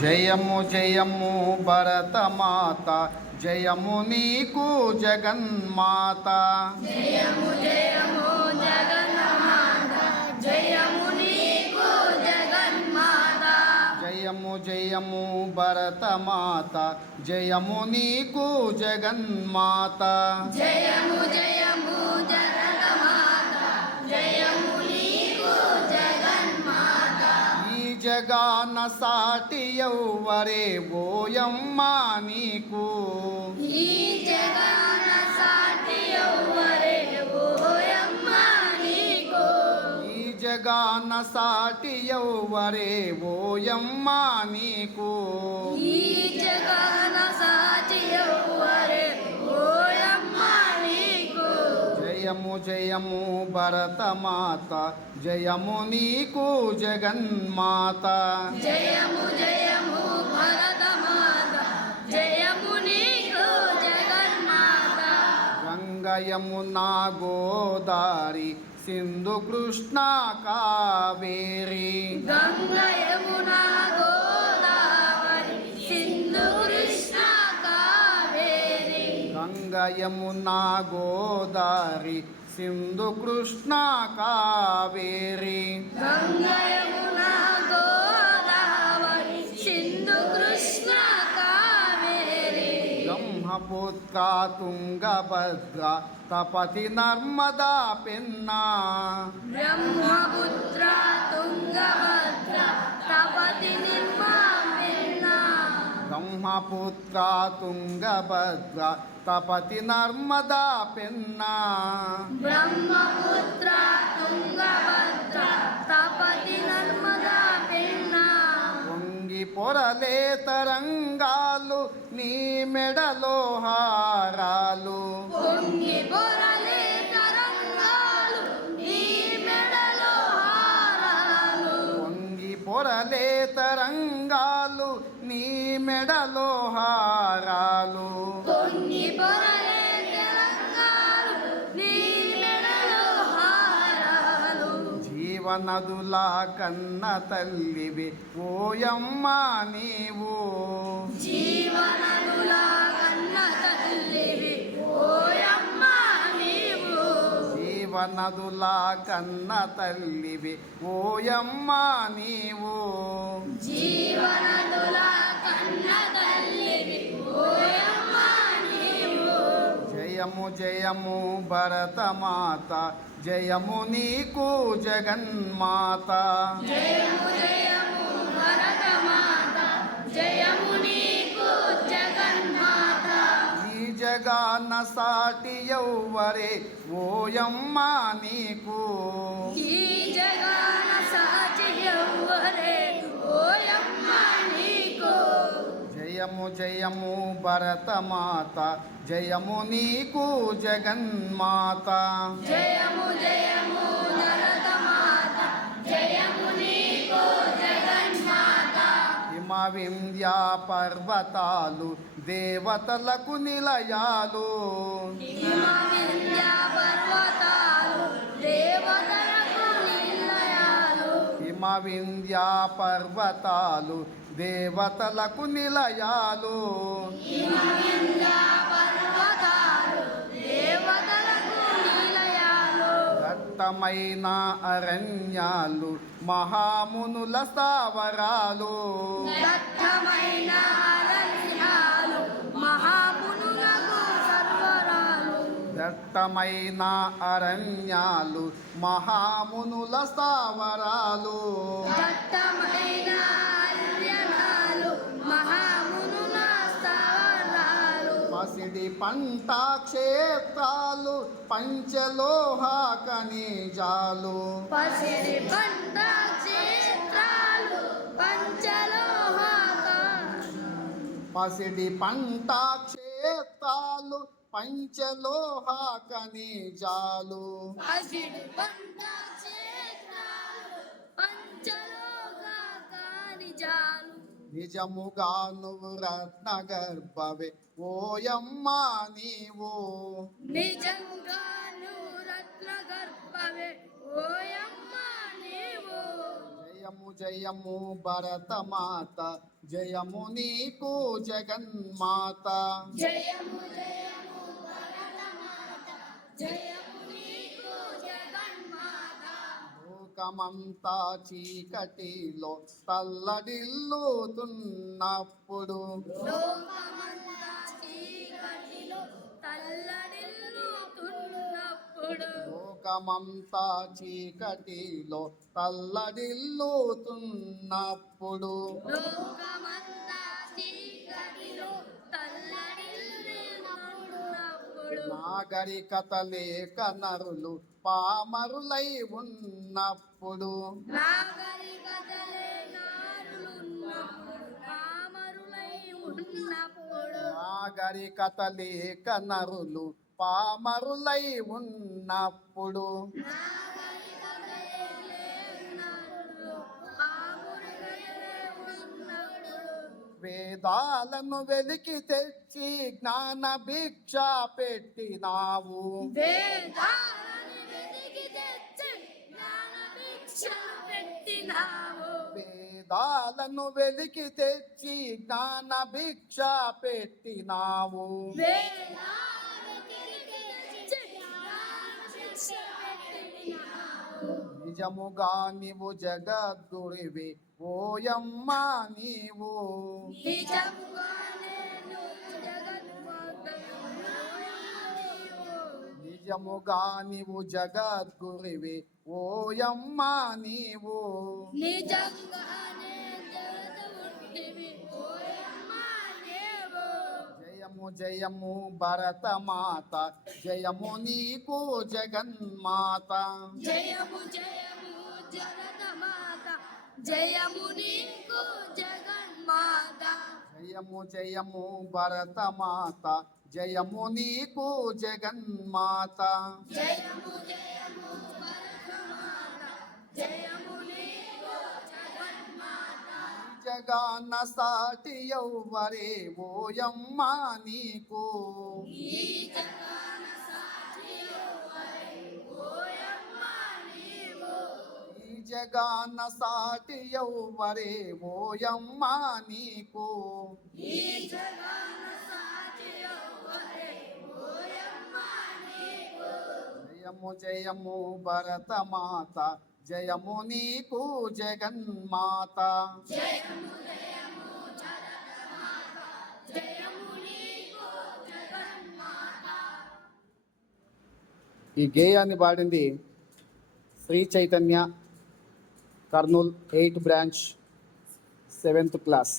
జయము జయము భరతమాత, జయము నీకు జగన్మాత. జయము జయము జగన్మాత, జయము నీకు జగన్మాత. జయము జయము భరతమాత, జయము నీకు జగన్మాత. జయము జయము జగన్మాత, జయము నీకు జగన్మాత. ఈ జగాన సాటి ఎవ్వరే ఓయమ్మా నీకు. ఈ జగన సాటి ఎవ్వరే ఓయమ్మా నీకు. ఈ జగాన సాటి ఎవ్వరే ఓయమ్మా నీకు. ఈ జగన సాటి ఎవ్వరే ఓయమ్మా నీకు. జయము జయము భరతమాత, జయము నీకు జగన్మాత. జయము జయము భరతమాత, జయము నీకు జగన్మాత. గంగ యమునా గోదారి సింధు కృష్ణ కావేరి. గంగ యమునా గోదావరి సింధు కృష్ణ కావేరి. గంగ యమునా గోదారి సింధు కృష్ణ కావేరి. గంగ యమునా గోదావరి సింధు కృష్ణ కావేరి. బ్రహ్మపుత్ర తుంగభద్ర తపతి నర్మదా పెన్నా. బ్రహ్మపుత్ర తుంగభద్ర తపతి నిర్మాపెన్నా. బ్రహ్మపుత్ర తుంగభద్ర తపతి నర్మదా పెన్నా. బ్రహ్మపుత్ర తుంగభద్ర తపతి నర్మదా పెన్నా. పొంగి పొరలే తరంగాలు నీ మెడలో హారాలు. పొంగి పొరలే తరంగాలు నీ మెడలో హారాలు. పొంగి పొరలే తరంగాలు నీ మెడలో హారాలు. పొంగి పొరలే తరంగాలు నీ మెడలో హారాలు. జీవనదులా కన్న తల్లివి ఓయమ్మా నీవు. జీవనదులా కన్న తల్లివి ఓయమ్మా నీవు. జీవనదులా కన్న తల్లివి ఓయమ్మా నీవు. జీవనదులా కన్న తల్లివి ఓయమ్మా నీవు. జయము జయము భరతమాత, జయము నీకు జగన్మాత. జయము జయము భరతమాత, జయము నీకు జగన్మాత. ఈ జగాన సాటి ఎవ్వరే ఓయమ్మా నీకు. ఈ జగాన సాటి ఎవ్వరే ఓయమ్మా నీకు. జయము జయము భరతమాత, జయము నీకు జగన్మాత. జయము జయము భరతమాత, జయము నీకు జగన్మాత. హిమ వింధ్య పర్వతాలు దేవతలకు నిలయాలు. హిమ వింధ్య పర్వతాలు దేవతలకు నిలయాలు. హిమ వింధ్య పర్వతాలు దేవతలకు నిలయాలు. హిమ వింధ్య పర్వతాలు దేవతలకు నిలయాలు. దట్టమైన అరణ్యాలు మహామునుల స్థావరాలు. దట్టమైన అరణ్యాలు మహామునులకు సర్వరాలు. దట్టమైన అరణ్యాలు మహామునుల స్థావరాలు. దట్టమైన అరణ్యాలు మహామునుల స్థావరాలు. పసిడి పంట క్షేత్రాలు పంచలోహ ఖనిజాలు. పసిడి పంట క్షేత్రాలు పంచలోహాక. పసిడి పంట క్షేత్రాలు పంచలోహ ఖనిజాలు. పసిడి పంట క్షేత్రాలు పంచలోహాక నిజాలు. నిజముగా నువ్వు రత్న గర్భవే ఓయమ్మా నీవు. నిజంగా నువ్వు రత్న గర్భవే ఓయమ్మా నీవు. జయము జయము భరతమాత జయము నీకు జగన్మాత జయము జయము భరతమాత జయము నీకు జగన్మాత లోకమంతా చీకటిలో తల్లడిల్లుతున్నప్పుడు లోకమంతా చీకటిలో తల్లడిల్లుతున్నప్పుడు లోకమంతా చీకటిలో తల్లడిల్లుతున్నప్పుడు లోకమంతా చీకటిలో తల్లడిల్లుతున్నప్పుడు నాగరికతలే కనరులు పామరులై ఉన్నప్పుడు నాగరికతలే నారులున్నప్పుడు పామరులై ఉన్నప్పుడు నాగరికతలే కనరులు పామరులై ఉన్నప్పుడు నాగరికతలే లేనరులు పామరులై ఉన్నప్పుడు వేదాలను వెలికి తెచ్చి జ్ఞాన భిక్ష పెట్టినావు వేదాలను వెతికి తెచ్చి జ్ఞానభిక్ష పెట్టినావు వేదాలను వెలికి తెచ్చి జ్ఞాన భిక్ష పెట్టినావు వేదాలను వెతికి తెచ్చి జ్ఞానభిక్ష పెట్టినావు నిజముగా నీవు జగద్గురివి ఓయమ్మా నీవు నిజముగా నేను జగన్మాతను నిజముగా నీవు జగద్గురివి ఓయమ్మా నీవు నిజంగానే జగద్గురివి ఓయమ్మా నీవు జయము జయము భరతమాత జయము నీకు జగన్మాత జయము జయము జగన్మాత జయము నీకు జగన్మాత జయము జయము భరతమాత జయము నీకు జగన్మాత జయము జయము భరతమాత జయము నీకు జగన్మాత జగాన సాటి ఎవ్వరే ఓయమ్మా నీకు ఈ జగన్న సాటి ఎవరే ఓయమ్మా నీవు ఈ జగాన సాటి ఎవ్వరే ఓయమ్మా నీకు ఈ జగన్న సాటి ఎవరే ఓయమ్మా నీవు జయము జయము భరతమాత జయము నీకు జగన్మాత జయము జయము జగన్మాత జయము నీకు జగన్మాత ఈ గేయాన్ని పాడింది Sri Chaitanya Kurnool 8th branch 7th class.